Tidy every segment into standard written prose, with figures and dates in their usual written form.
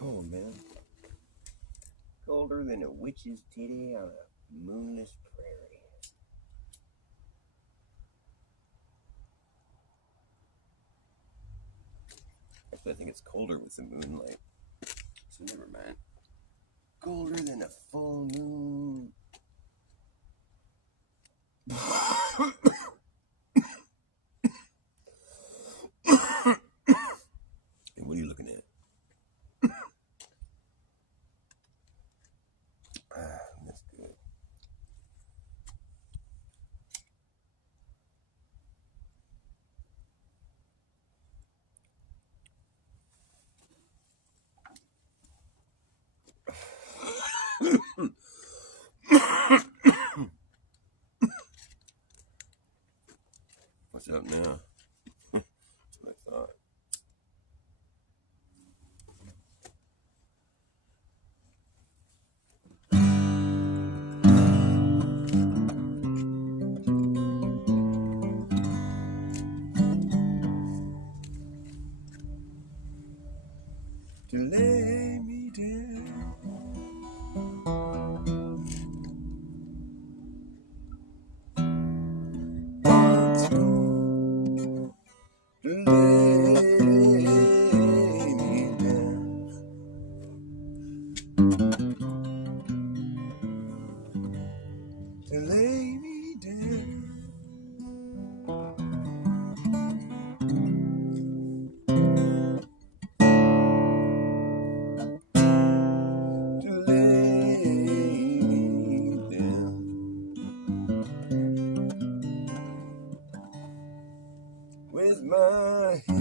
cold, man. Colder than a witch's titty on a moonless prairie. Actually, I think it's colder with the moonlight. So never mind. Colder than a full moon. And what are you looking at? That's good. What's up now? That's what I thought. To lay me down. Once more. To lay me down. To lay me down. With my head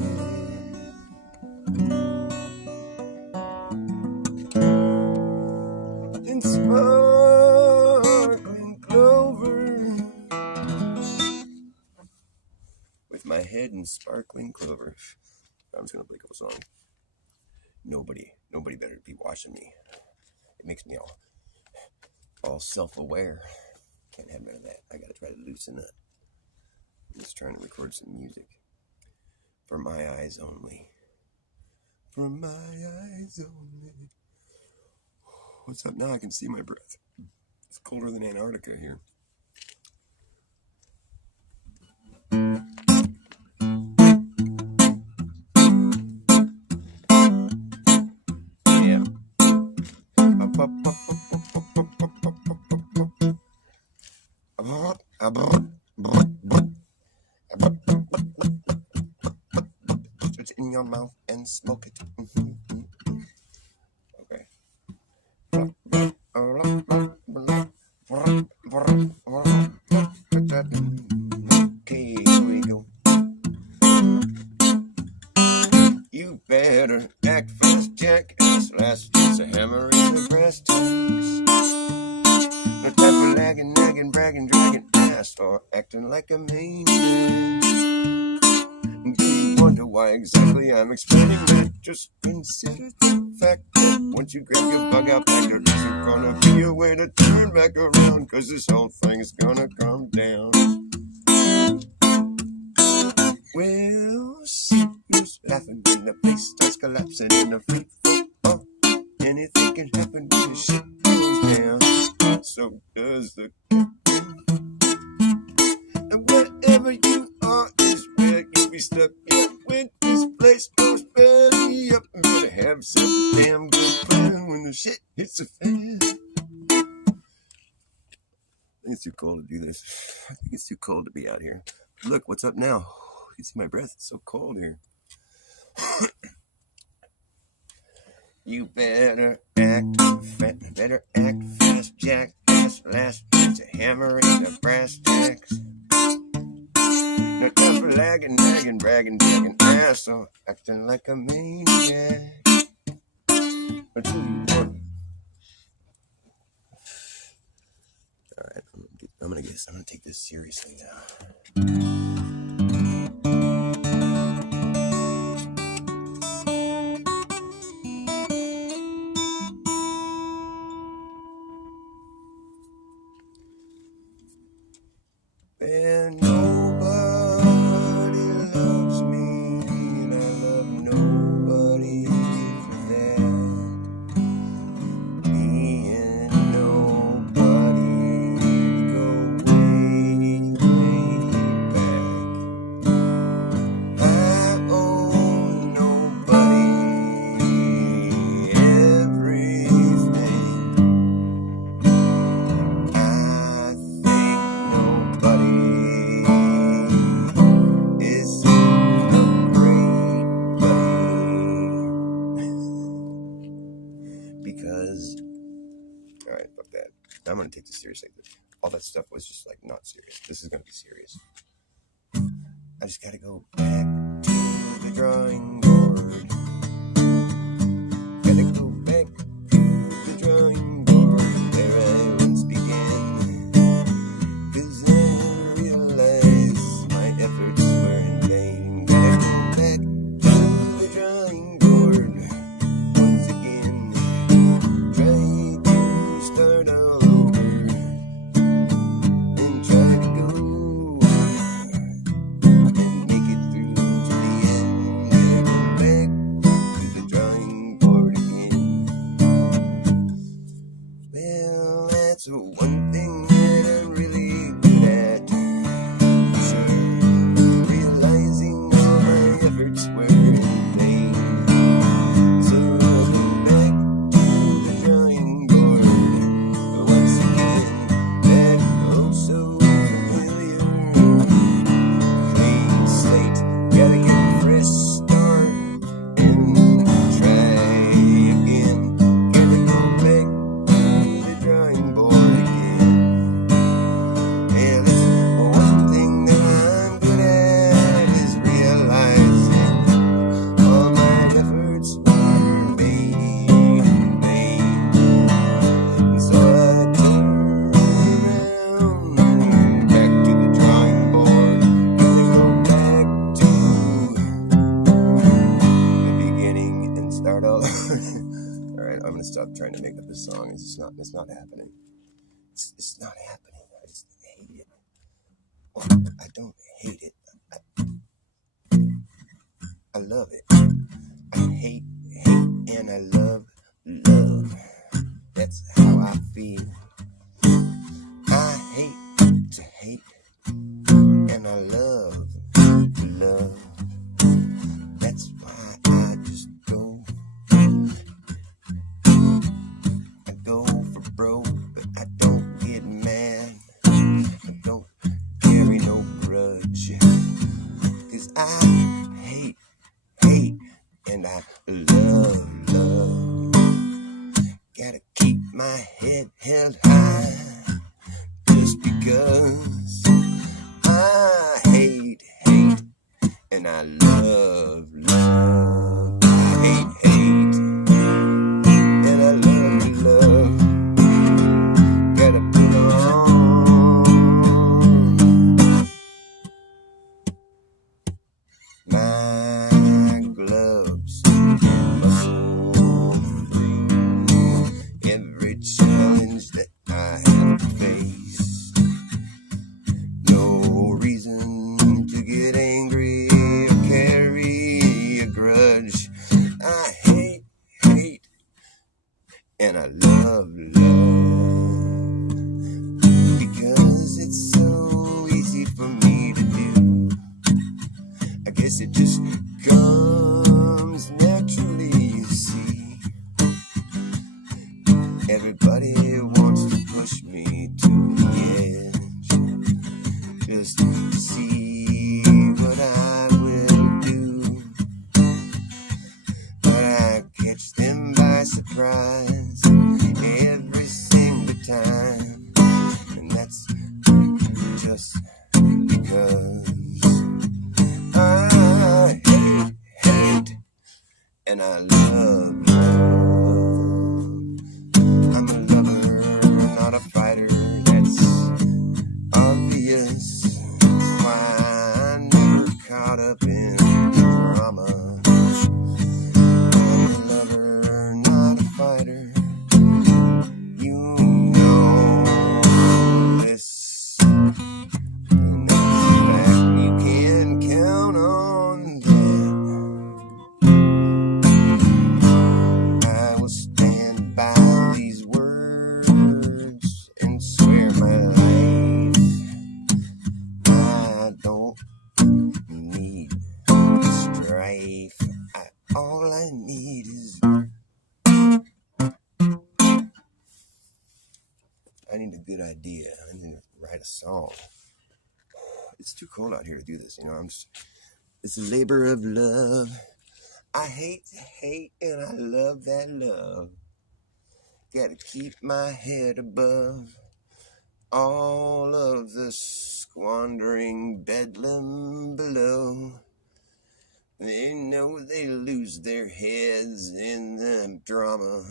in sparkling clover. With my head in sparkling clover. I'm just gonna play a couple songs. Nobody better be watching me. It makes me all self-aware. Can't have none of that. I gotta try to loosen up. I'm just trying to record some music. For my eyes only. For my eyes only. What's up now? I can see my breath. It's colder than Antarctica here. Yeah. It's in your mouth and smoke it. Okay. Okay, here we go. You better act fast, jackass. Last chance, a hammer in the breast cheeks. No time for lagging, nagging, bragging, dragging ass, or acting like a maniac. Do you wonder why exactly I'm explaining that? Just consider the fact that once you grab your bug out back, there isn't gonna be a way to turn back around, cause this whole thing is gonna come down. We'll see who's laughing when the place starts collapsing in a free fall. Anything can happen when the shit goes down. So does the captain. And wherever you are is where you'll be stuck. Yeah, when this place goes belly up, you better have yourself a damn good plan when the shit hits the fan. I think it's too cold to do this. I think it's too cold to be out here. Look, what's up now? You see my breath? It's so cold here. You better act fast, jackass. Last chance, a hammer in the brass tacks. No time for lagging, nagging, bragging, dragging ass, or acting like a maniac. I'll tell you what. Alright, I'm gonna take this seriously now. And nobody loves me, and I love nobody for that. Alright, fuck that. I'm gonna take this seriously. All that stuff was just like not serious. This is gonna be serious. I just gotta go back to the drawing board. Gotta go back to the drawing board where I once began. 'Cause I realized my efforts were in vain. Gotta go back to the drawing board once again. Try to start all over and try to go and make it through to the end. Gotta go back to the drawing board again. Well, that's one thing that I'm really good at, for sure. Realizing all my efforts were in vain. So I'll go back to the drawing board once again. That oh so familiar clean slate. Gotta get a fresh start and try again. Gotta go back to the drawing board again. And that's one thing that I'm good at is realizing all my efforts were made in vain. And so I turn around back to the drawing board. Gotta go back to the beginning and start all over. Alright, I'm gonna stop trying to make up this song. It's not happening. It's not happening. I just hate it. Oh, I don't hate it. I love it. I hate, and I love. That's how I feel. I hate to hate, and I love. That's why I just go. I go for broke, but I don't get mad. I don't carry no grudge. 'Cause I hate, and I love. Gotta keep my head held high just because I hate, and I love. I hate, and I love. Gotta put on my gloves, muscle through every challenge that I have to face. No reason to get angry or carry a grudge. I hate, and I love. Because it's so easy for me to do. I guess it just comes naturally, you see. Everybody wants to push me to the edge, just to see what I will do. But I catch them by surprise every single time, and that's just because I hate, and I love. I'm a lover, not a fighter, that's obvious. That's why I never caught up in drama. I'm a lover, not a fighter. You know this, and that's a fact. You can count on that. I will stand by these words and swear my life. I don't need strife. All I need is. I need a good idea. I need to write a song. It's too cold out here to do this, you know. It's a labor of love. I hate, and I love that love. Gotta keep my head above all of the squandering bedlam below. They know they lose their heads in the drama.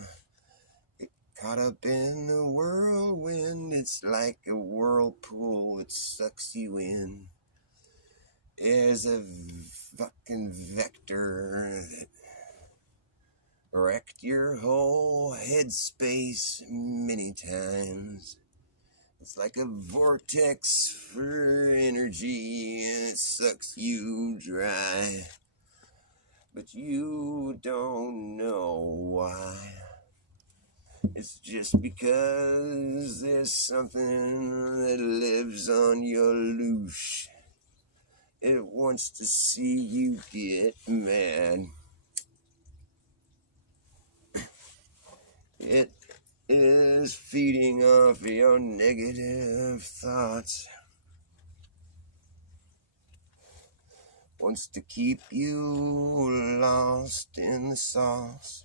Get caught up in the whirlwind. It's like a whirlpool that sucks you in. There's a fucking vector that wrecked your whole headspace many times. It's like a vortex for energy, and it sucks you dry. But you don't know why. It's just because there's something that lives on your loosh. It wants to see you get mad. It is feeding off your negative thoughts. Wants to keep you lost in the sauce.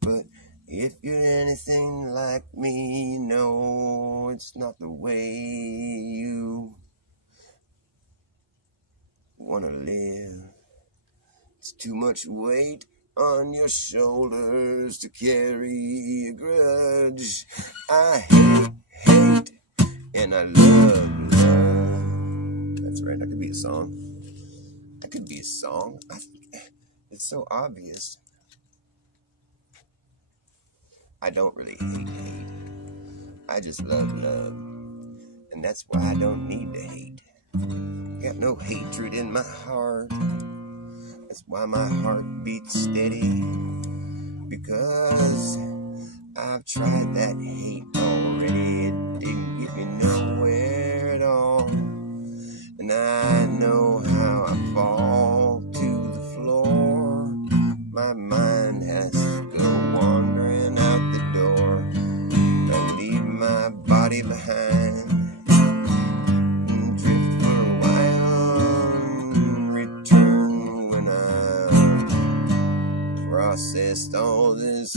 But if you're anything like me, you know it's not the way you want to live. It's too much weight on your shoulders to carry a grudge. I hate, and I love. That's right, that could be a song. That could be a song. It's so obvious. I don't really hate. I just love. And that's why I don't need to hate. Got no hatred in my heart. That's why my heart beats steady. Because I've tried that hate already. It didn't get me nowhere at all. And I know how I fall to the floor. My mind has to go wandering out the door. I leave my body behind. Processed all this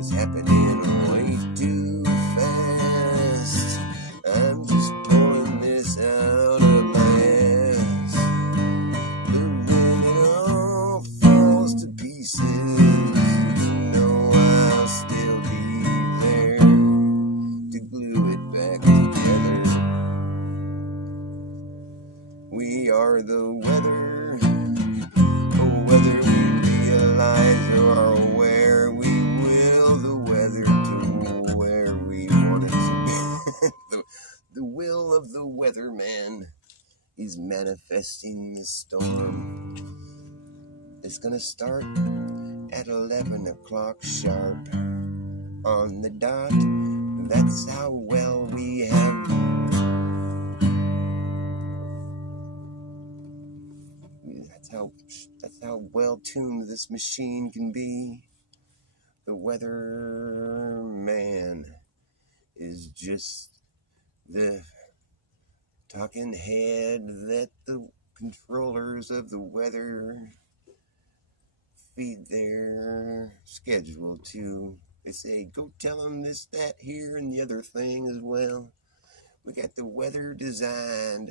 is happening way too fast. I'm just pulling this out of my ass. But when it all falls to pieces, you know I'll still be there to glue it back together. We are the weather. Whether we realize or are aware, we will the weather to where we want it to be. The will of the weatherman is manifesting the storm. It's gonna start at 11 o'clock sharp on the dot. That's how well we have. That's how well tuned this machine can be. The weatherman is just the talking head that the controllers of the weather feed their schedule to. They say, go tell them this, that, here, and the other thing as well. We got the weather designed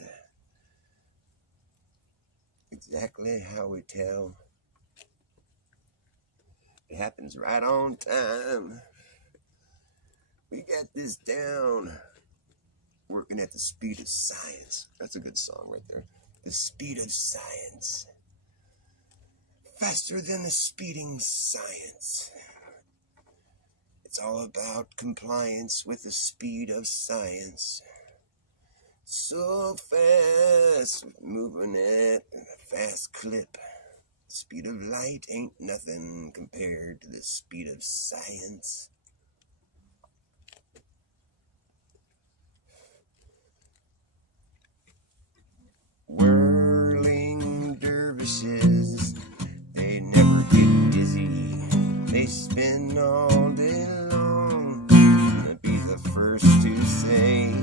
exactly how we tell. It happens right on time. We got this down. Working at the speed of science. That's a good song right there. The speed of science. Faster than the speeding science. It's all about compliance with the speed of science. So fast, moving at a fast clip. The speed of light ain't nothing compared to the speed of science. Whirling dervishes, they never get dizzy. They spin all day long. They'll be the first to say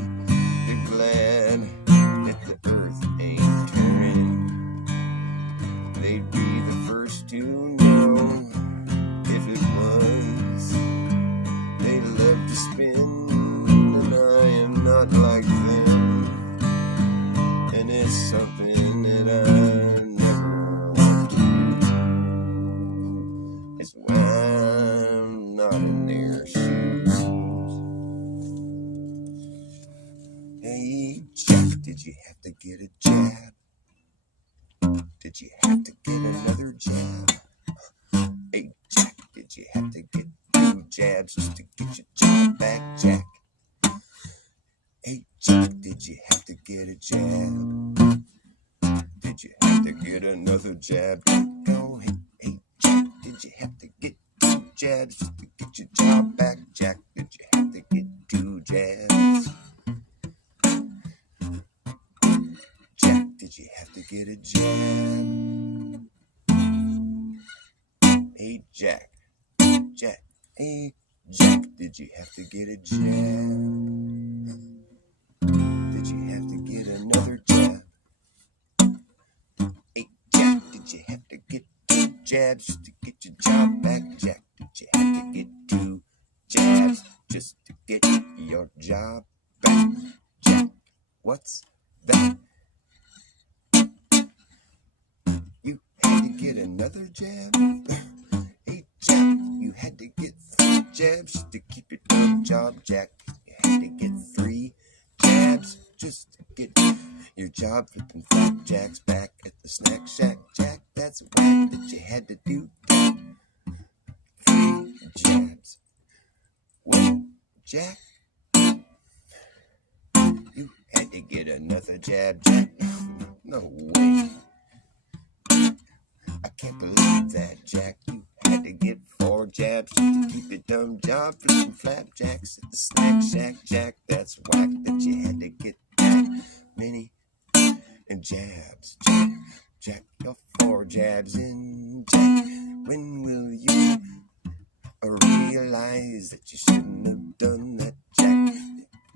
they're glad that the earth ain't turning. They'd be the first to know if it 'cause I'm not in their shoes. Hey, Jack, did you have to get a jab? Did you have to get another jab? Hey, Jack, did you have to get 2 jabs just to get your job back, Jack? Hey, Jack, did you have to get a jab? Did you have to get another jab? Oh, hey, Jack, did you have to get 2 jabs just to get your job back, Jack? Did you have to get 2 jabs? Jack, did you have to get a jab? Hey, Jack, hey, Jack, did you have to get a jab? Did you have to get another jab? Hey, Jack, did you have to get 2 jabs just to get your job back, Jack? Did you have to get 2 jabs just to get your job back, Jack? What's that? You had to get another jab? Hey, Jack, you had to get 3 jabs just to keep your dumb job, Jack. You had to get 3 jabs just to get your job flipping flapjacks back at the snack shack, Jack. That's whack that you had to do that. 3 jabs. Well, Jack, you had to get another jab, Jack. No way. I can't believe that, Jack. You had to get 4 jabs just to keep your dumb job flipping flapjacks at the snack shack, Jack. That's whack that you had to get that many jabs, Jack. Jack, you're 4 jabs in, Jack. When will you realize that you shouldn't have done that, Jack?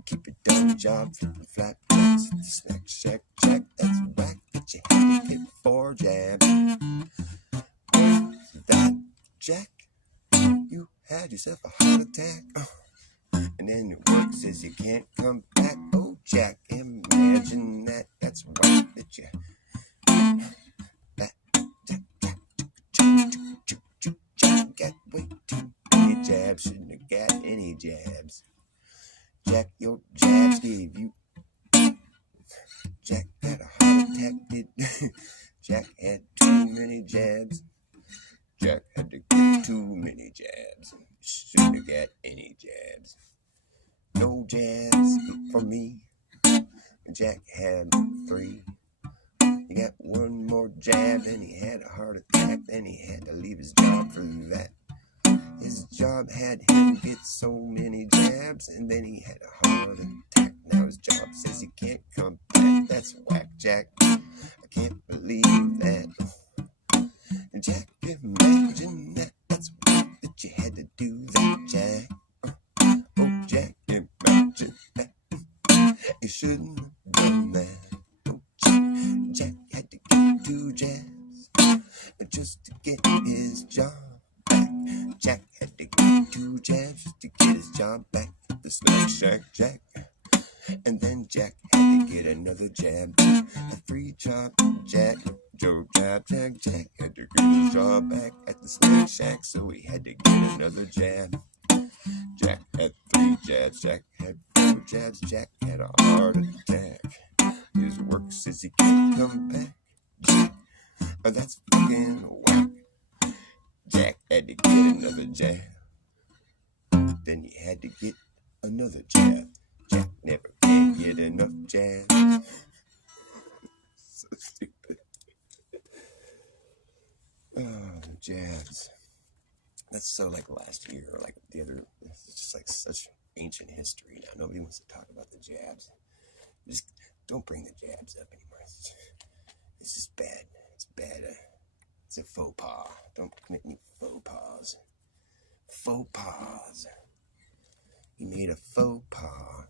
Keep your dumb job flipping flapjacks at the snack shack, Jack. That's whack that you had to get 4 jabs. That, Jack, you had yourself a heart attack, and then your work says you can't come back. Oh, Jack, imagine that. That's whack that you. Jack got way too many jabs. Shouldn't have got any jabs. Jack, your jabs gave you. Jack had a heart attack. Did Jack had too many jabs? Jack had to get too many jabs. Shouldn't have got any jabs. No jabs for me. Jack had 3. He got 1 more jab, then he had a heart attack, then he had to leave his job for that. His job had him get so many jabs, and then he had a heart attack. Now his job says he can't come back. That's whack, Jack. I can't believe that. Jack, imagine that. That's whack that you had to do that, Jack. Oh, Jack, imagine that. You shouldn't have done that. Oh, Jack had to get 2 jabs just to get his job back. Jack had to get 2 jabs just to get his job back at the snack shack, Jack. And then Jack had to get another jab. A 3 job, Jack. Joe jab, Jack. Jack had to get his job back at the snack shack, so he had to get another jab. Jack had 3 jabs. Jack had 4 jabs. Jack had a heart attack. His work says he can't come back. Jack, that's fucking whack. Jack had to get another jab. Then he had to get another jab. Jack never can get enough jabs. So stupid. Oh, jabs. That's so like last year or like the other. It's just like such ancient history now. Nobody wants to talk about the jabs. Just don't bring the jabs up anymore. It's just bad. It's bad. It's a faux pas. Don't commit any faux pas. Faux pas. He made a faux pas.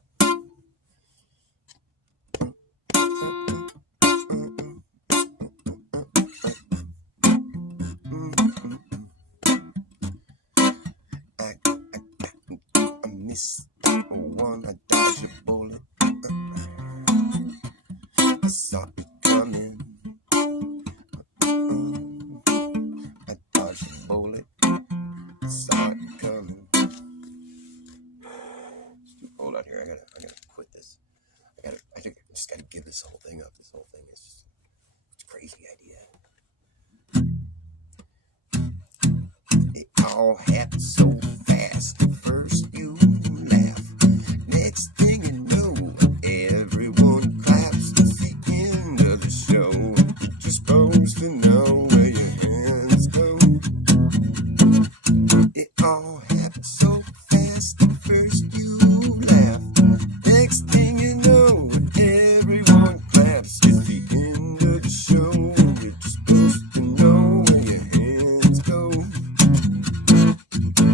I missed one. I dodged a bullet. I saw it coming. I dodged a bullet. all happens so fast. First you laugh, next thing you know, everyone claps. It's the end of the show. You're supposed to know where your hands go. It all happens so fast. First you laugh, next thing you know, everyone claps. It's the end of the show. You're just supposed to know where your hands go.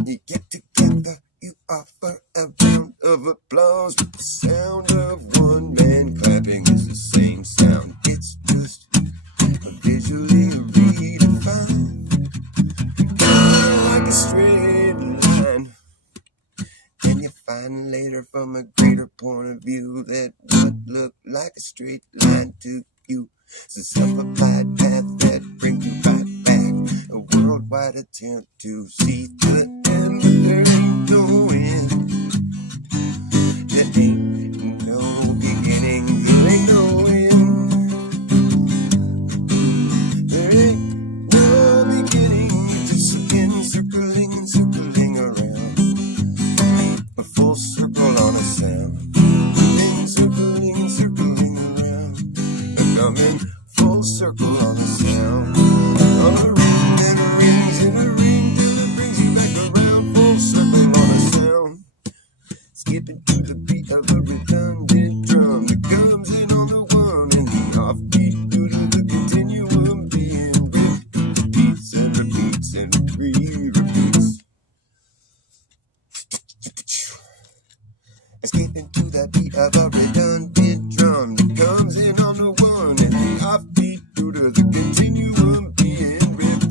You get together, you offer a round of applause, but the sound of one man clapping is the same sound. It's just visually redefined, like a straight line. Then you find later from a greater point of view that what looked like a straight line to you is a self-applied path that brings you right back. A worldwide attempt to see to the end, but there ain't no end. There ain't no beginning, there ain't no end. There ain't no beginning, you're just again circling and circling around. A full circle on a sound. Circling, circling around. Coming full circle on a sound. On a ring and a rings and a ring till it brings you back around. Full circle on a sound. Skipping to the beat of a redundant drum that comes in on the one and the offbeat due to the continuum being repeats and repeats and re-repeats. Escaping to the beat of a redundant drum that comes in on the one and the offbeat due to the continuum being ripped.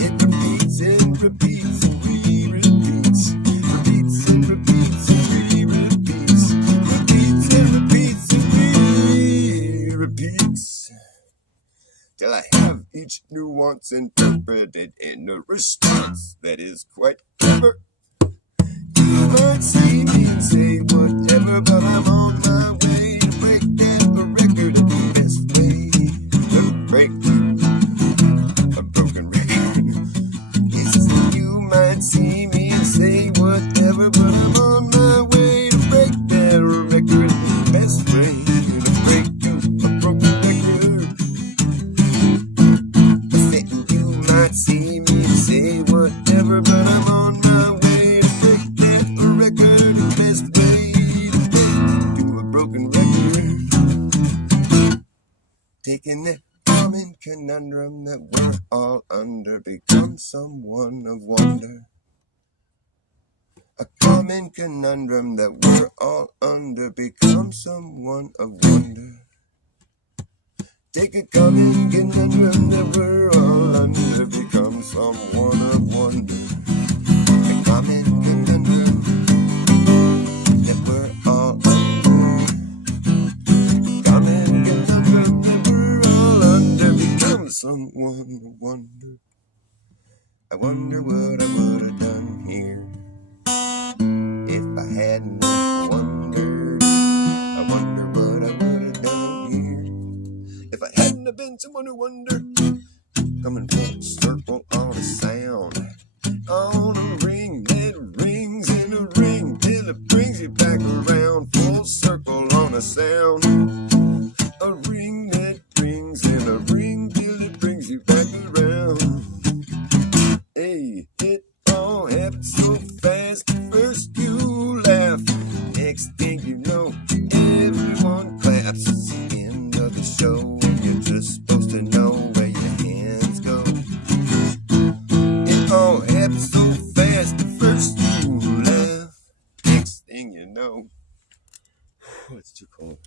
It repeats and repeats and re-repeats. Repeats and repeats and re-repeats. Repeats and repeats and re-repeats. Till I have each nuance interpreted in a response that is quite clever. You might see me and say whatever, but I'm on my way to break that record in the best way to break a broken record. He says you might see me and say whatever, but I'm on my way to break that record in the best way to break a broken record. I said you might see me and say whatever, but I'm on my way. Taking that common conundrum that we're all under, become someone of wonder. A common conundrum that we're all under, become someone of wonder. Take a common conundrum that we're all under, become someone of wonder. A common conundrum that we're all under. Common conundrum that we're all under, become someone of wonder. I wonder what I would have done here if I hadn't wondered. I wonder what I would have done here if I hadn't have been someone who wondered. Coming full circle on a sound, on a ring that rings in a ring till it brings you back around. Full circle on a sound, a ring that rings in a ring till it brings you back around. Hey, it all happens so fast. First you laugh, next thing you know, everyone claps. It's the end of the show, and you're just supposed to know where your hands go. It all happens so fast. First you laugh, next thing you know, it's too cold.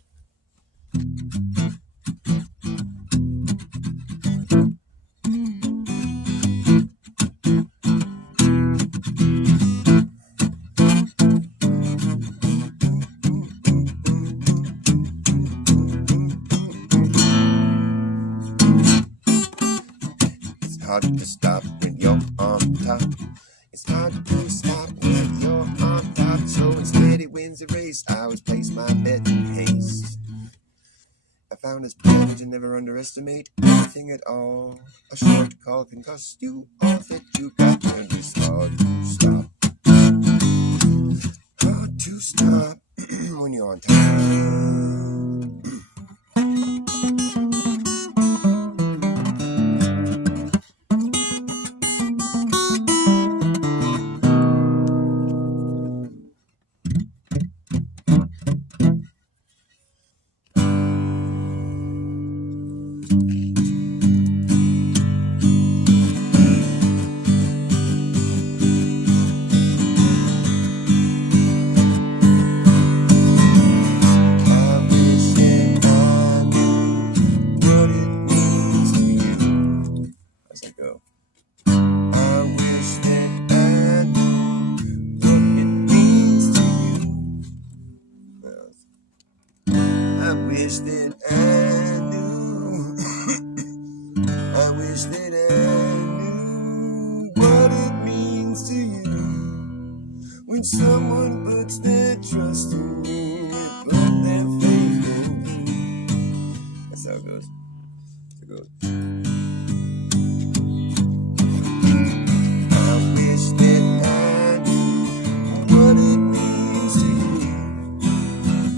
It's hard to stop when you're on top. It's hard to stop when you're on top. So instead it wins the race. I always place my bet in haste. I found this package and never underestimate anything at all. A short call can cost you all yourself that you got to just hard to stop. Hard to stop when you're on time. When someone puts their trust in you, they put their faith in you. That's how it goes. That's how it goes. I wish that I knew what it means to you.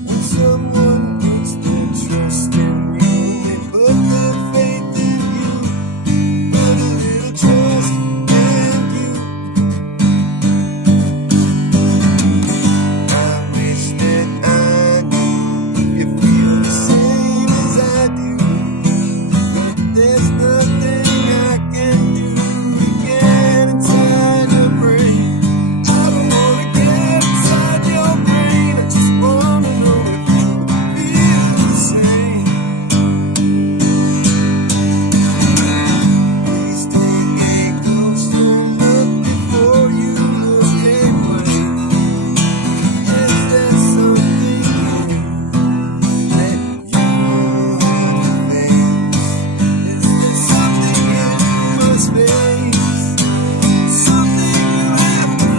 When someone puts their trust in you, they put their faith in you. Put a little trust in you. I wish that I knew you feel the same as I do. But there's nothing I can do to get inside your brain. I don't wanna get inside your brain. I just wanna know if you feel the same. Please take a closer look before you look away. Is there something that you want to face? Is there something you must face? Something you have to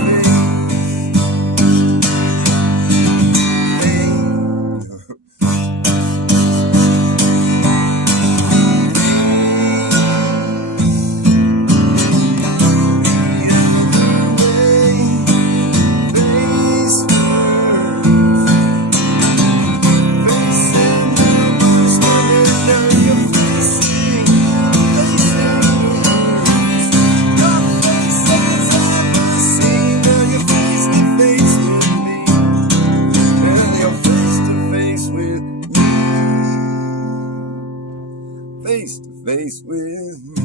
face to face with me.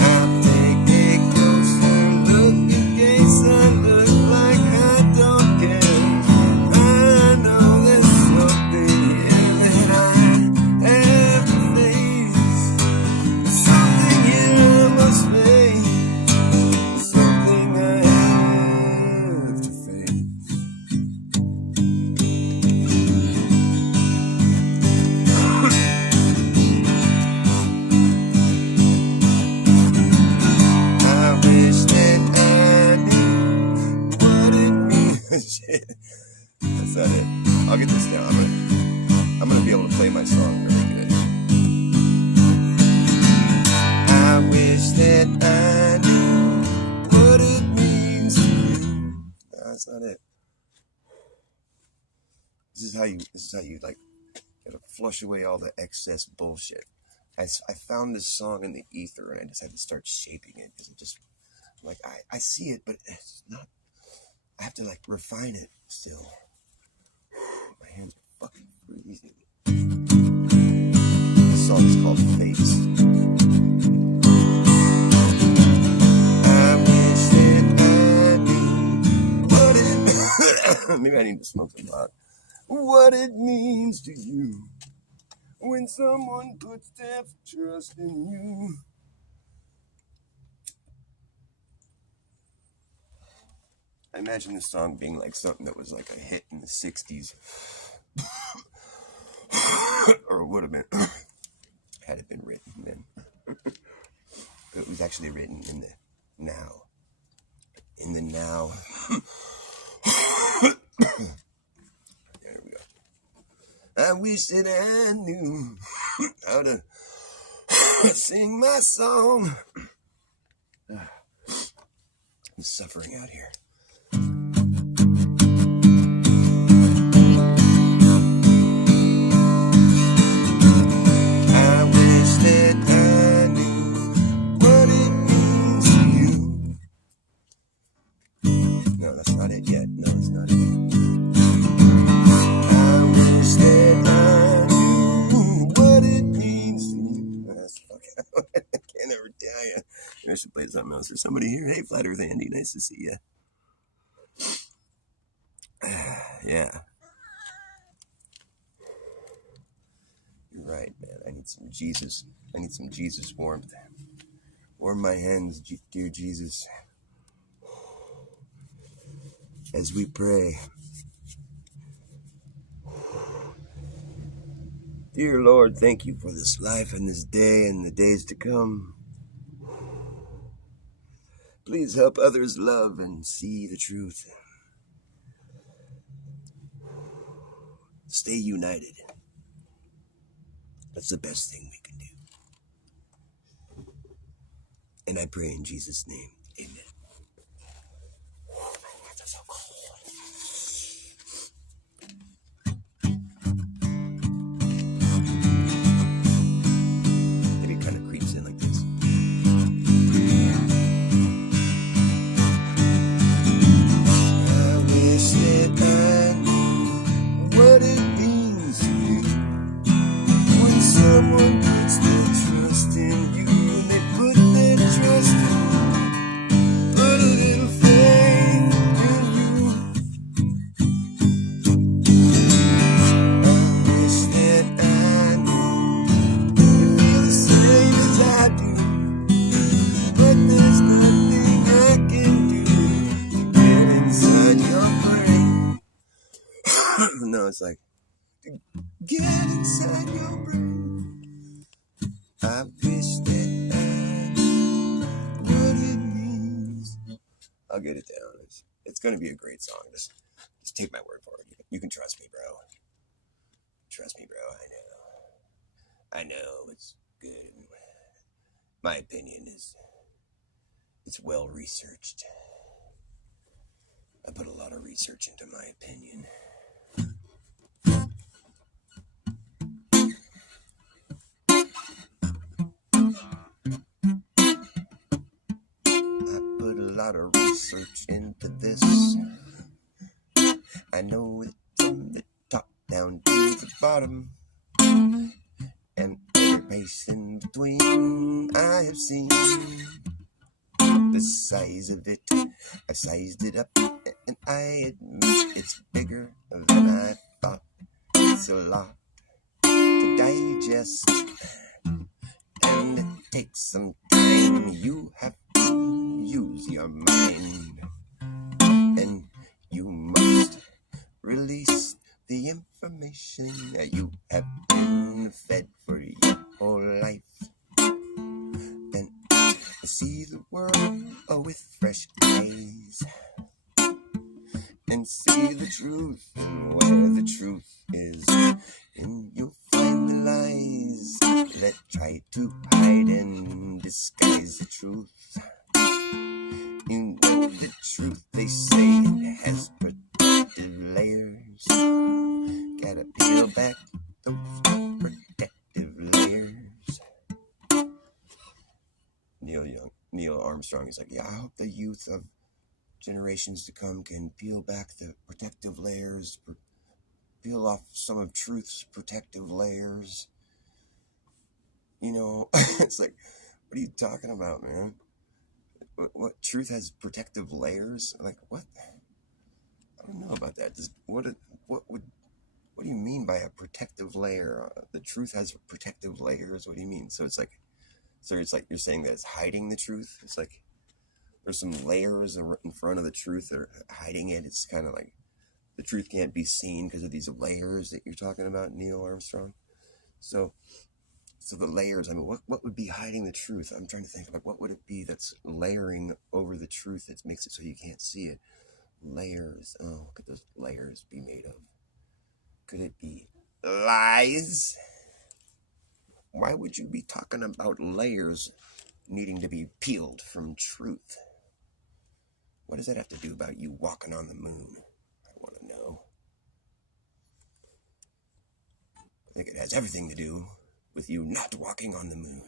I'll take a closer look in case I look like I don't care. I know there's something here that I have to face. Something here I must face. Something I have to face. I wish that I knew what it means. Shit. That's not it. I'll get this down. I'm gonna be able to play my song really good. I wish that I knew what it means to you. No, that's not it. This is how you like gotta flush away all the excess bullshit. I found this song in the ether and I just had to start shaping it because it just like I see it, but it's not. I have to like refine it still. My hands are fucking freezing. This song is called Face. I wish that I knew what it. Maybe I need to smoke some pot. What it means to you when someone puts their trust in you. I imagine this song being like something that was like a hit in the 60s. Or it would have been, had it been written then. It was actually written in the now. In the now. There we go. I wish that I knew how to sing my song. I'm suffering out here. I wish that I knew what it means to you. No, that's not it yet. No, that's not it. I wish that I knew what it means to you. That's fucking, I can't ever tell you. Maybe I should play something else. There's somebody here. Hey, Flat Earth Andy, nice to see you. Yeah. You're right, man. I need some Jesus. I need some Jesus warmth. Warm my hands, dear Jesus, as we pray. Dear Lord, thank you for this life and this day and the days to come. Please help others love and see the truth. Stay united. That's the best thing we can do. And I pray in Jesus' name, amen. My hands are so cold. Maybe it kind of creeps in like this. I wish that I knew what it means to you when someone puts their trust in you and they put their trust in you. Put a little faith in you. I wish that I knew you feel the same as I do, but there's nothing I can do to get inside your brain. No, it's like, get inside your brain. I wish that I knew what it means. I'll get it down. It's going to be a great song. Just take my word for it. You can trust me, bro. Trust me, bro. I know it's good. My opinion is it's well researched. I put a lot of research into my opinion. I put a lot of research into this. I know it from the top down to the bottom, and every place in between I have seen. The size of it, I've sized it up, and I admit it's bigger than I thought. It's a lot to digest, and it takes some time. You have to use your mind, and you must release the information that you have been fed for your whole life. Then see the world with fresh eyes, and see the truth and where the truth is. And you'll find the lies that try to hide and disguise the truth. You know the truth, they say it has protective layers. Gotta peel back those protective layers. Neil Armstrong is like, yeah, I hope the youth of generations to come can peel back the protective layers, peel off some of truth's protective layers. You know, it's like, what are you talking about, man? What truth has protective layers? Like, what? I don't know about that. What do you mean by a protective layer? The truth has protective layers. What do you mean? So it's like you're saying that it's hiding the truth. It's like there's some layers in front of the truth that are hiding it. It's kind of like the truth can't be seen because of these layers that you're talking about, Neil Armstrong. So the layers, I mean, what would be hiding the truth? I'm trying to think, like, what would it be that's layering over the truth that makes it so you can't see it? Layers. Oh, what could those layers be made of? Could it be Lies. Why would you be talking about layers needing to be peeled from truth? What does that have to do about you walking on the moon? I want to know. I think it has everything to do with you not walking on the moon.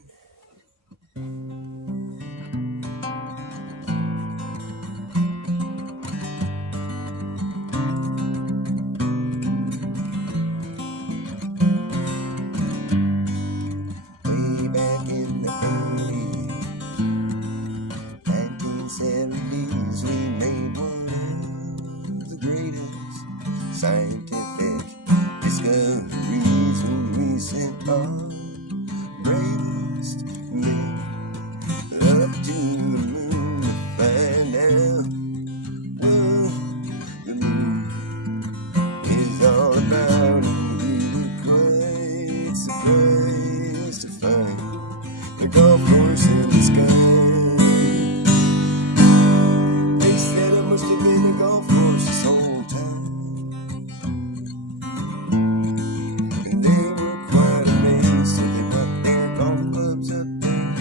Way back in the 80s, 1970s, we made one of the greatest scientific discoveries when we sent our bravest men up to the moon to find out what the moon is all about. And we were quite surprised to find the golf course in the sky. They said it must have been a golf course this whole time. And they were quite amazed, so they brought their golf clubs up there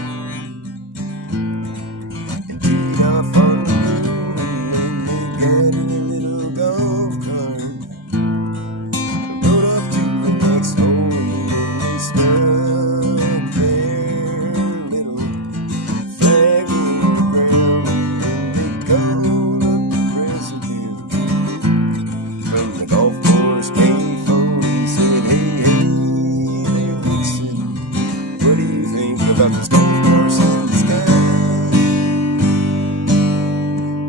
and teed off on the moon. And then they got in a little golf cart and rode off to the next hole. And then they stuck their little flag in the ground. And they called up the president from the golf course payphone. He said, hey, there, Nixon, what do you think about this golf course in the sky?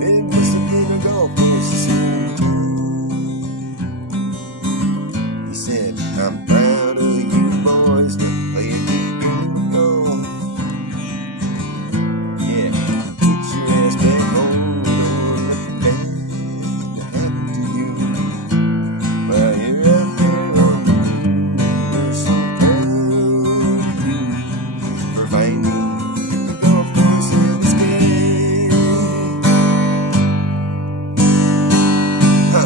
It must have been a golf course this whole time. He said, I'm proud of you boys to play a good game of golf. Yeah, get your ass back home. Don't let the bad happen to you. While you're out there on the moon, we're so proud of you for finding the golf course in the sky. Ha ha,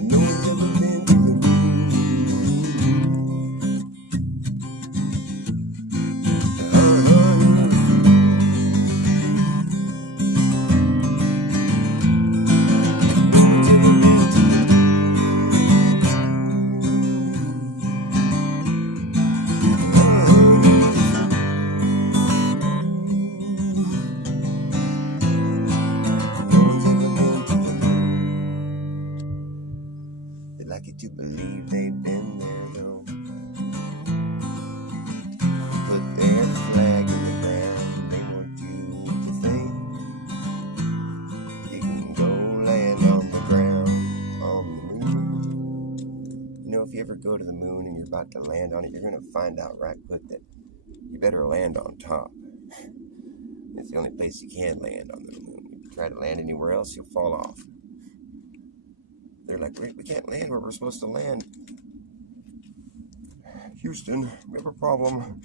no one's ever been to the moon. Ha ha, you're a fool. No one's ever been to the moon. Ha ha, you're a fool. No one's ever been to the moon. They like you to believe they've been there, though. Put their flag in the ground. They want you to think you can go land on the ground on the moon. You know, if you ever go to the moon and you're about to land on it, you're going to find out right quick that you better land on top. It's the only place you can land on the moon. If you try to land anywhere else, you'll fall off. They're like, we can't land where we're supposed to land. Houston, we have a problem.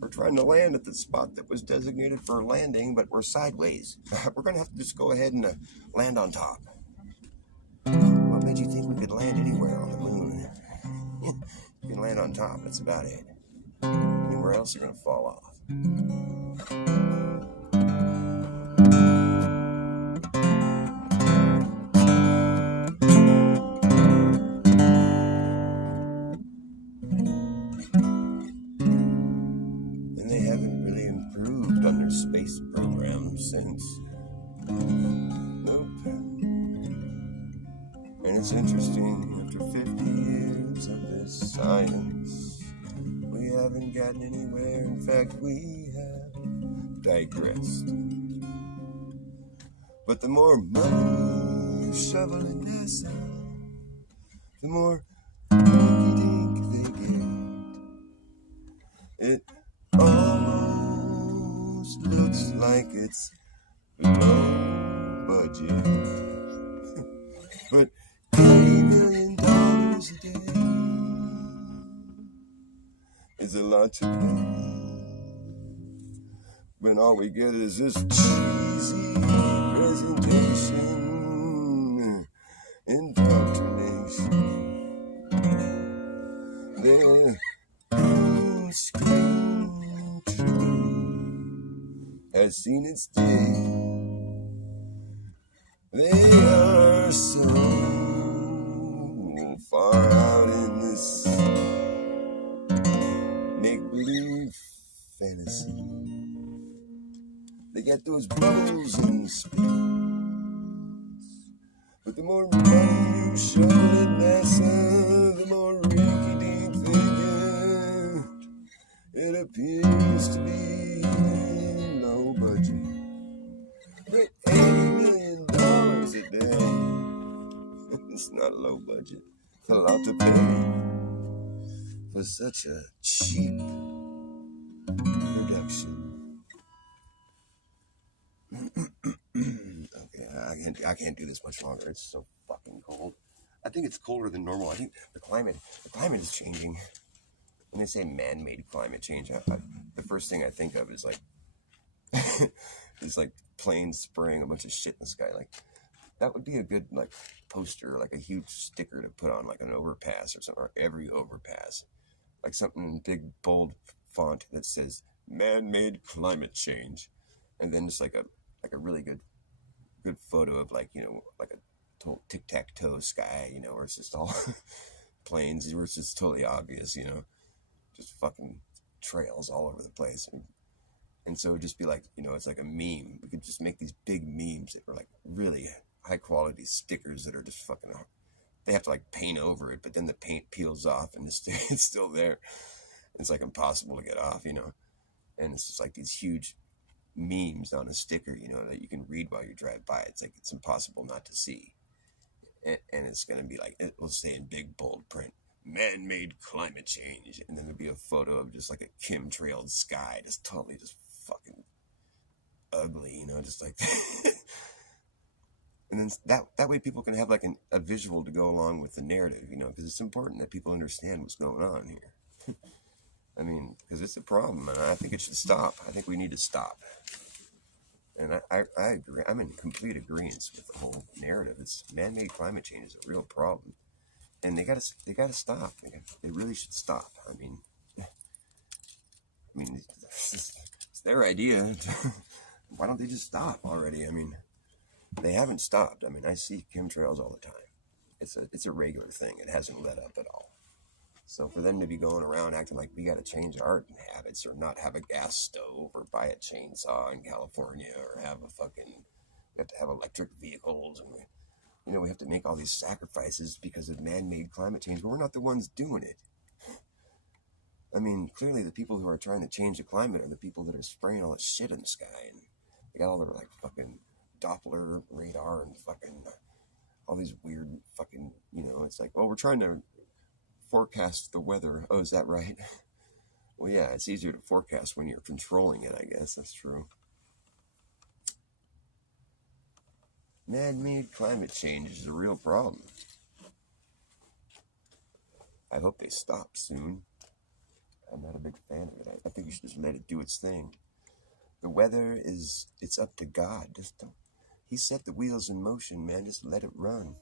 We're trying to land at the spot that was designated for landing, but we're sideways. We're going to have to just go ahead and land on top. What made you think we could land anywhere on the moon? You can land on top, that's about it. Anywhere else, you're going to fall off. And they haven't really improved on their space program since. Nope. And it's interesting, after 50 years of this science, we haven't gotten anywhere. In fact, we have digressed. But the more money you shovel in NASA, the more dink they get. It almost looks like it's below budget. But $80 million a day is a lot to pay when all we get is this cheesy presentation indoctrination. Their screen has seen its day. They are so far out in this make-believe fantasy. They get those bubbles and spins. But the more money you show at NASA, the more rinky-dink they get. It appears to be low budget. But $80 million a day. It's not low budget. It's a lot to pay for such a cheap production. Okay, I can't do this much longer. It's so fucking cold. I think it's colder than normal. I think the climate is changing. When they say man-made climate change, the first thing I think of is like it's like planes spraying a bunch of shit in the sky. Like that would be a good like poster, like a huge sticker to put on like an overpass or something, or every overpass, like something in big bold font that says "man-made climate change," and then just like a really good photo of like, you know, like a total tic-tac-toe sky, you know, where it's just all planes, where it's just totally obvious, you know, just fucking trails all over the place. And so it'd just be like, you know, it's like a meme. We could just make these big memes that are like really high quality stickers that are just fucking, they have to like paint over it, but then the paint peels off and it's still there. It's like impossible to get off, you know. And it's just like these huge memes on a sticker, you know, that you can read while you drive by. It's like, it's impossible not to see. And it's going to be like, it will say in big bold print, man-made climate change. And then there'll be a photo of just like a chemtrailed sky, just totally just fucking ugly, you know, just like and then that way people can have like a visual to go along with the narrative, you know, because it's important that people understand what's going on here. I mean, because it's a problem, and I think it should stop. I think we need to stop. And I agree. I'm in complete agreement with the whole narrative. It's man-made climate change is a real problem, and they gotta stop. They really should stop. I mean, it's their idea. Why don't they just stop already? I mean, they haven't stopped. I mean, I see chemtrails all the time. It's a regular thing. It hasn't let up at all. So for them to be going around acting like we got to change our habits or not have a gas stove or buy a chainsaw in California or we have to have electric vehicles and you know, we have to make all these sacrifices because of man-made climate change, but we're not the ones doing it. I mean, clearly the people who are trying to change the climate are the people that are spraying all this shit in the sky, and they got all their like fucking Doppler radar and fucking all these weird fucking, you know, it's like, oh, we're trying to forecast the weather. Oh, is that right? Well, yeah, it's easier to forecast when you're controlling it, I guess. That's true. Man-made climate change is a real problem. I hope they stop soon. I'm not a big fan of it. I think you should just let it do its thing. The weather it's up to God. Just don't. He set the wheels in motion, man. Just let it run.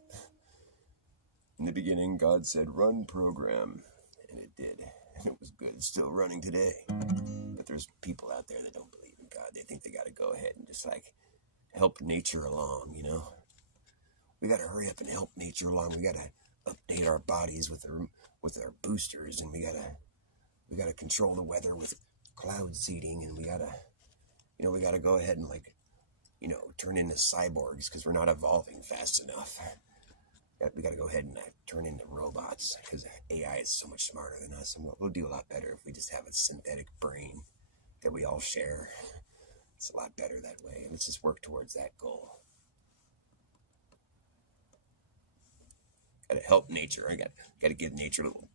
In the beginning, God said, run program. And it did. And it was good. It's still running today. But there's people out there that don't believe in God. They think they got to go ahead and just like help nature along, you know? We got to hurry up and help nature along. We got to update our bodies with our boosters, and we got to control the weather with cloud seeding, and we got to go ahead and like, you know, turn into cyborgs because we're not evolving fast enough. We got to go ahead and turn into robots because AI is so much smarter than us, and we'll do a lot better if we just have a synthetic brain that we all share. It's a lot better that way. Let's just work towards that goal. Got to help nature. I got to give nature a little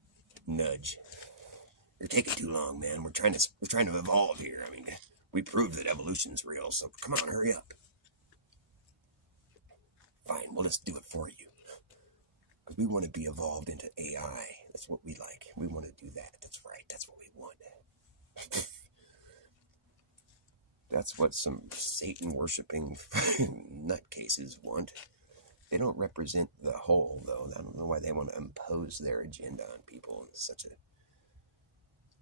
nudge. You're taking too long, man. We're trying to evolve here. I mean, we proved that evolution's real, so come on, hurry up. Fine, we'll just do it for you. Because we want to be evolved into AI. That's what we like. We want to do that. That's right. That's what we want. That's what some Satan-worshipping nutcases want. They don't represent the whole, though. I don't know why they want to impose their agenda on people in such a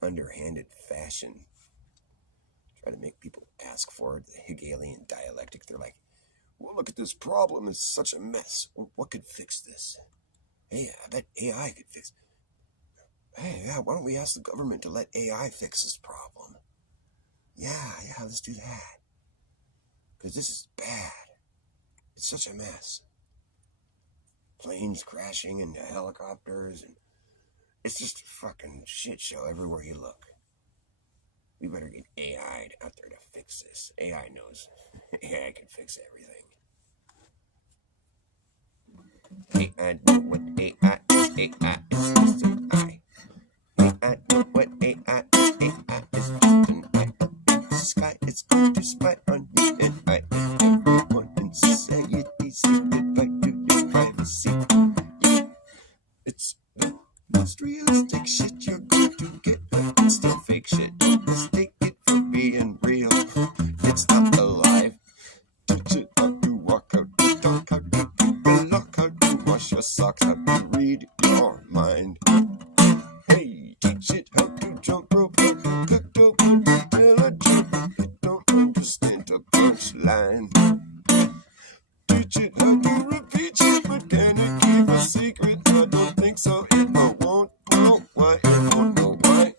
underhanded fashion. Try to make people ask for it. The Hegelian dialectic. They're like, well, look at this problem. It's such a mess. What could fix this? Hey, I bet AI could fix it. Hey, yeah, why don't we ask the government to let AI fix this problem? Yeah, let's do that. Because this is bad. It's such a mess. Planes crashing into helicopters, and it's just a fucking shit show everywhere you look. We better get AI out there to fix this. AI knows. AI can fix everything. AI know what AI is. AI is just an eye. AI know what AI is. AI is just an eye. The sky is going to spy on you and I. Everyone in society secret right to your privacy. It's the most realistic shit you're going to get, but it's still fake shit. Don't mistake it for being real. It's not alive. Teach it how to walk, how to talk, how to keep a lock, how to wash your socks, how to read your mind. Hey, teach it how to jump rope, how to cook dope, how to tell a joke. You don't understand the punchline. Teach it how to repeat it, but can it keep a secret? I don't think so. It won't know why. It won't know why.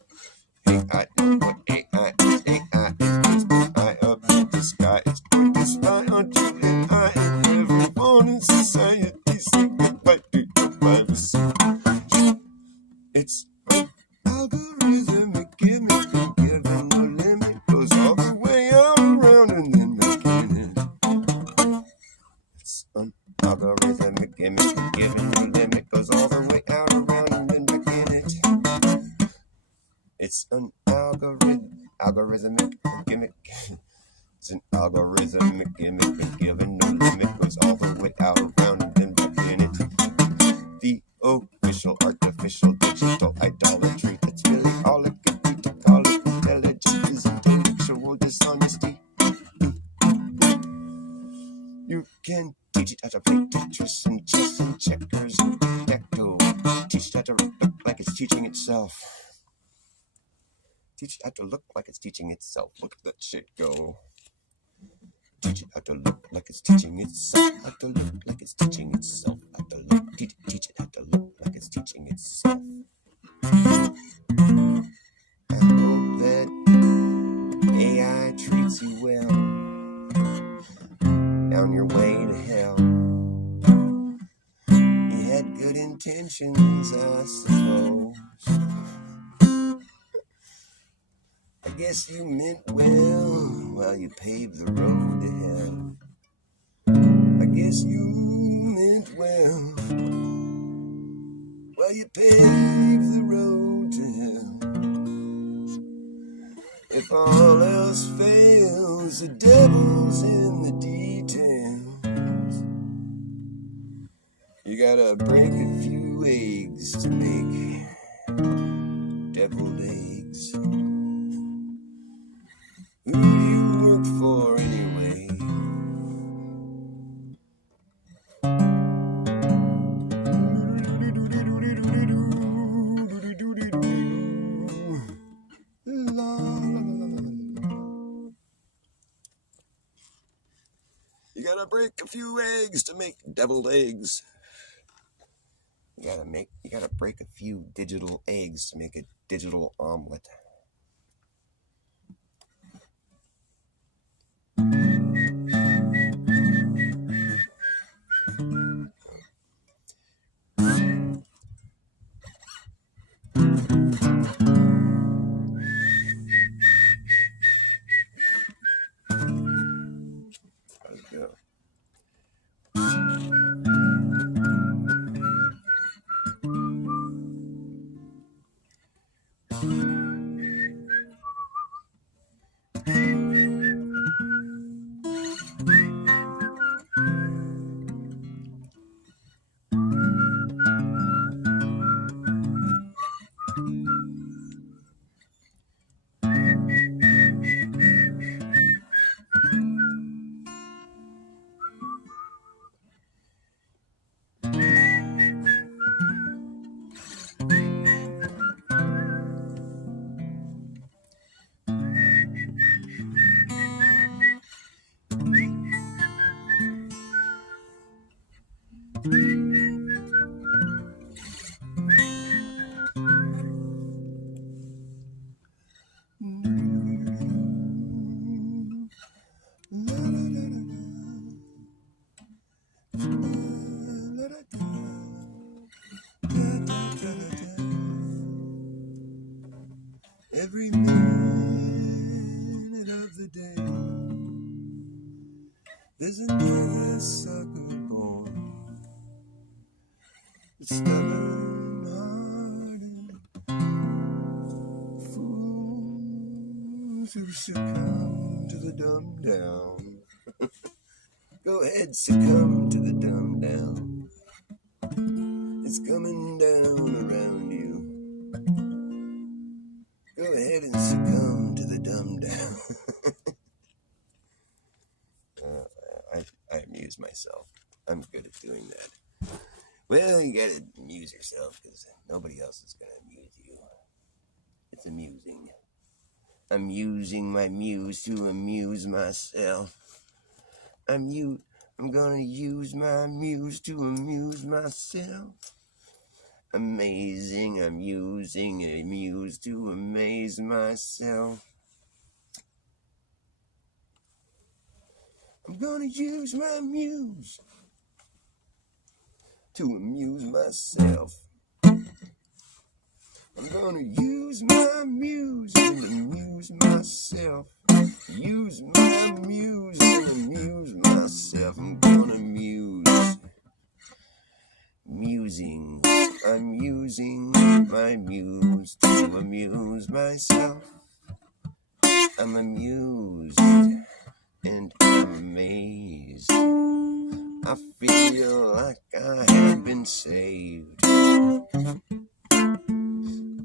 Hey, I know what AI is. AI is just an eye up in the sky. It's going to spy on you and I and everyone in society. Secret right to your privacy. It's an algorithmic gimmick, and given no limit, goes all the way out around and then back in it. It's an algorithmic gimmick, and given no limit, goes all the way out around and then back in it. It's an algorithmic gimmick. It's an algorithmic gimmick, and given no limit, goes all the way out around and then back in it. The official artificial digital idolatry. That's really all it could be to call it intelligent is intellectual dishonesty. You can teach it how to play Tetris and chess and checkers and tic-tac-toe. Teach it how to look like it's teaching itself. Teach it how to look like it's teaching itself. Look at that shit go. Teach it how to look like it's teaching itself. How to look like it's teaching itself. How to look. Teach it how to look like it's teaching itself. I hope that AI treats you well. On your way to hell. You had good intentions, I suppose. I guess you meant well while you paved the road to hell. I guess you meant well while you paved the road to hell. If all else fails, the devil's in the details. You gotta break a few eggs to make deviled eggs. Who do you work for anyway? You gotta break a few eggs to make deviled eggs. You gotta break a few digital eggs to make a digital omelet. Let's go. every minute of the day. There's another sucker born, stubborn-hearted fools who succumb to the dumb down. Go ahead, succumb to the dumb down. It's coming down around you. Go ahead and succumb to the dumb down. I amuse myself. I'm good at doing that. Well, you gotta amuse yourself because nobody else is gonna amuse you. It's amusing. I'm using my muse to amuse myself. I'm gonna use my muse to amuse myself. Amazing, I'm using a muse to amaze myself. I'm gonna use my muse to amuse myself. I'm gonna use my muse and amuse myself. Use my muse and amuse myself. I'm gonna muse. Musing. I'm using my muse to amuse myself. I'm amused and I'm amazed. I feel like I have been saved.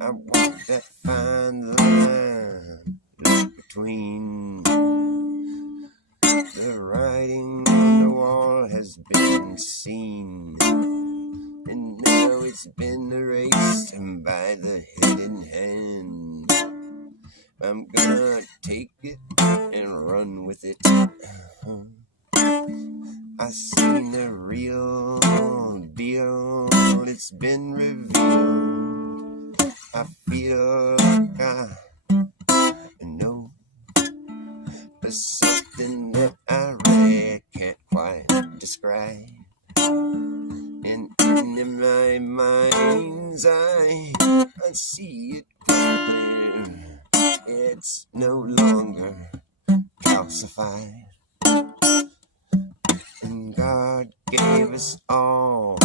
I walk that fine line between the writing on the wall has been seen, and now it's been erased by the hidden hand. I'm gonna take it and run with it. I seen the real deal, it's been revealed. I feel like I know there's something that I really can't quite describe. And in my mind's eye, I see it clear. It's no longer calcified. And God gave us all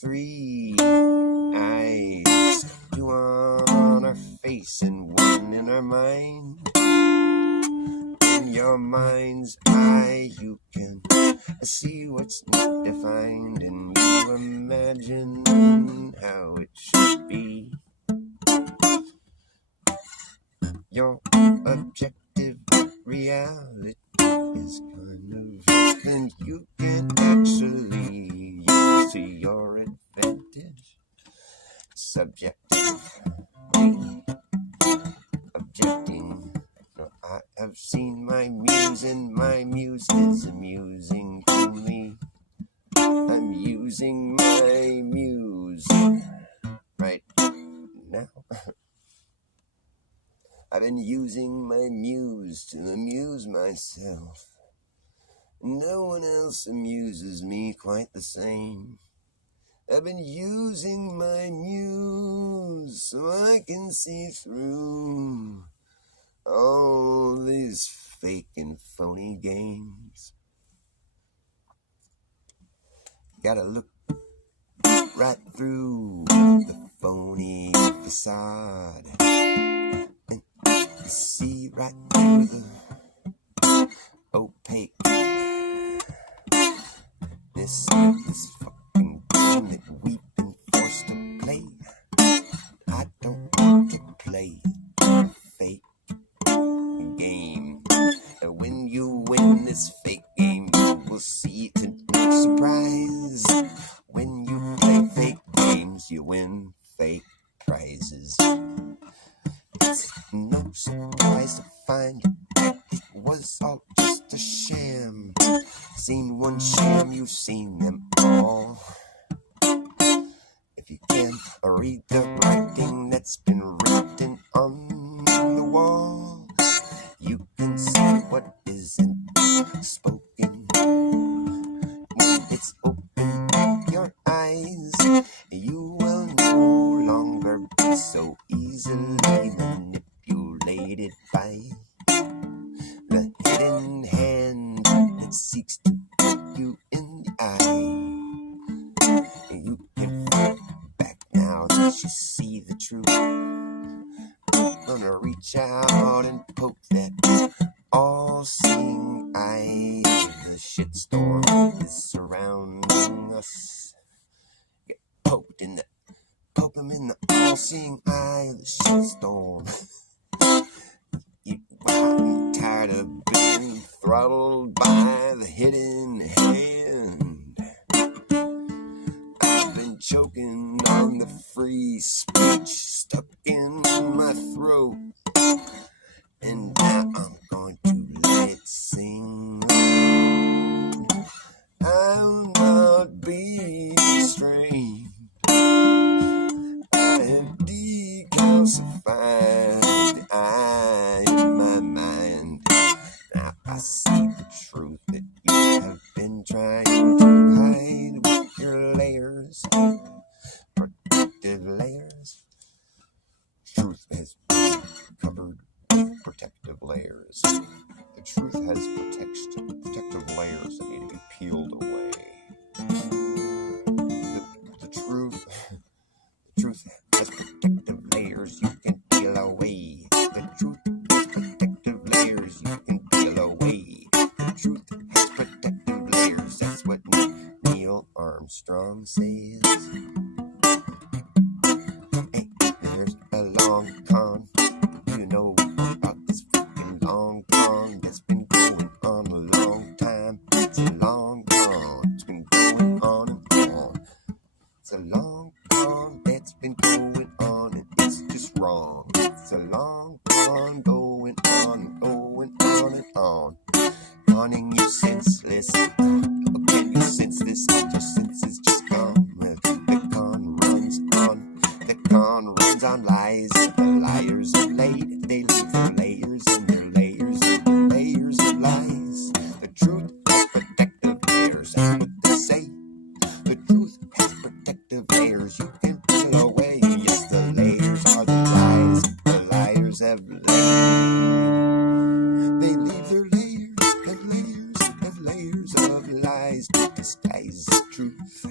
three eyes, two on our face and one in our mind. In your mind's eye, you can see what's not defined, and you imagine how it should be. Your objective reality is kind of something you can actually use to your advantage. Subjective, objecting. I have seen my muse, and my muse is amusing to me. I'm using my muse right now. I've been using my muse to amuse myself. No one else amuses me quite the same. I've been using my muse so I can see through all these fake and phony games. Gotta look right through the phony facade and see right through the opaque. This fucking game that we've been forced to play. I don't want to play a fake game. And when you win this fake game, you will see to no surprise. When you play fake games, you win fake prizes. It's no surprise to find that it was all just a sham. Seen one sham, you've seen them all. If you can read the writing that's been written on the wall, you can see what isn't spoken. When it's open up your eyes, you will no longer be so easily manipulated. guided by the hidden hand that seeks to look you in the eye. And you can fight back now that you see the truth. Gonna reach out and poke that all-seeing eye. The shitstorm is surrounding us. Get poked in the, poke him in the all-seeing eye of the shitstorm. I'm tired of being throttled by the hidden hand. I've been choking on the free speech stuck in my throat, and now I'm going to let it sing. I'll not be restrained. I have decalcified the eye in my mind. Now I see the truth that you have been trying to hide with your layers, protective layers. Truth has been covered with protective layers. The truth has protective layers that need to be peeled away. The truth has protective layers you can peel away. The truth has protective layers you can peel away. The truth has protective layers. That's what Neil Armstrong says. Hey, there's a long con. You know about this fucking long con that's been going on a long time. It's a long con. It's been going on and on. It's a long con that's been going on and it's just wrong. It's a long con going on and going on and on. Conning you senseless. Can you sense this? Your sense is just gone. The con runs on. The con runs on lies. The liars are laid. They leave their layers and their layers and their layers of lies. The truth has protective layers. That's what they say. The truth has protective layers you can peel away. Yes, the layers are the lies. The liars have laid. They leave their layers of lies to disguise the truth.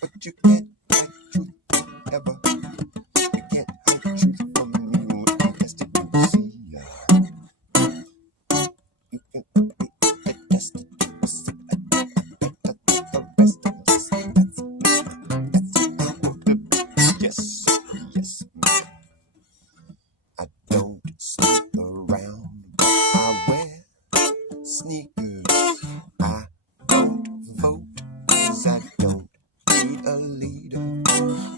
But you can't hide truth ever. You can't hide truth from you. Tested to see. You can be tested to see. The rest of this, that's how it will be. Yes, yes. I don't sneak around, but I wear sneakers. I don't vote, 'cause I don't need a leader.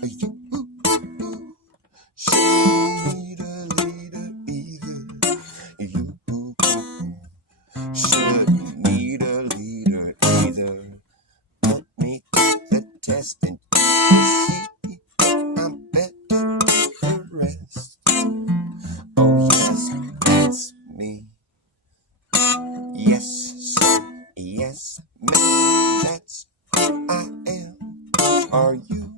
You shouldn't need a leader either. You shouldn't need a leader either. Let me take the test and see I'm better than the rest. Oh yes, that's me. Yes, sir. Yes, ma'am. That's who I am. Are you?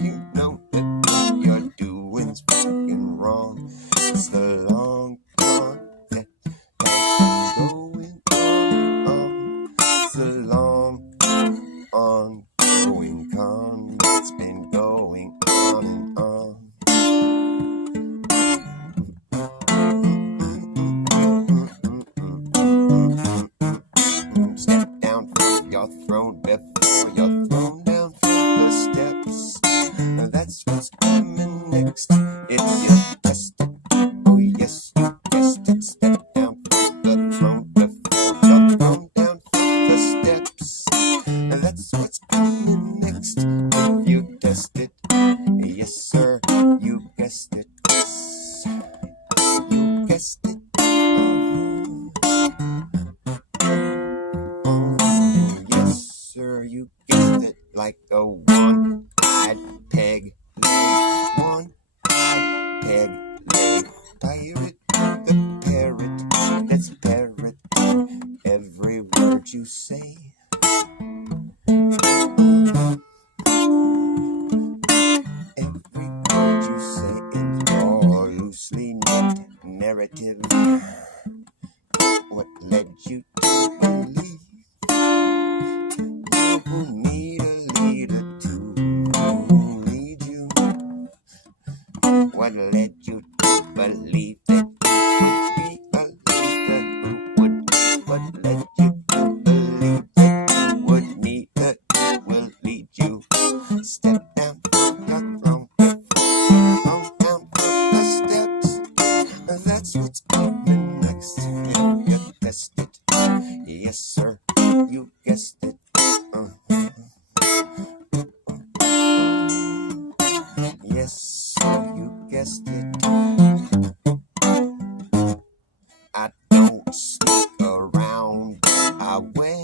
You know that what you're doing's fucking wrong. It's the long con that has been going on. It's the long ongoing con that's been going on and on. Step down from your throne before you're thrown down from the steps. That's what's coming next. If you guessed it, oh yes, you guessed it. Step down from the throne before you're thrown down from the steps. That's what's coming next. If you guessed it, yes sir, you guessed it. Yes, you guessed it. Yes sir, you guessed it. Like a one-eyed peg leg, one-eyed peg leg pirate, the parrot that's parrot every word you say. Every word you say in your loose detective. What led you to believe you need a leader to lead you? What led you to believe that you would be a leader who would? What led you to believe that you would need that will lead you? Step down from the throne, come down from the steps. That's what's coming next. You guessed it, yes sir, you guessed it. Yes sir, you guessed it. I don't sneak around, I wear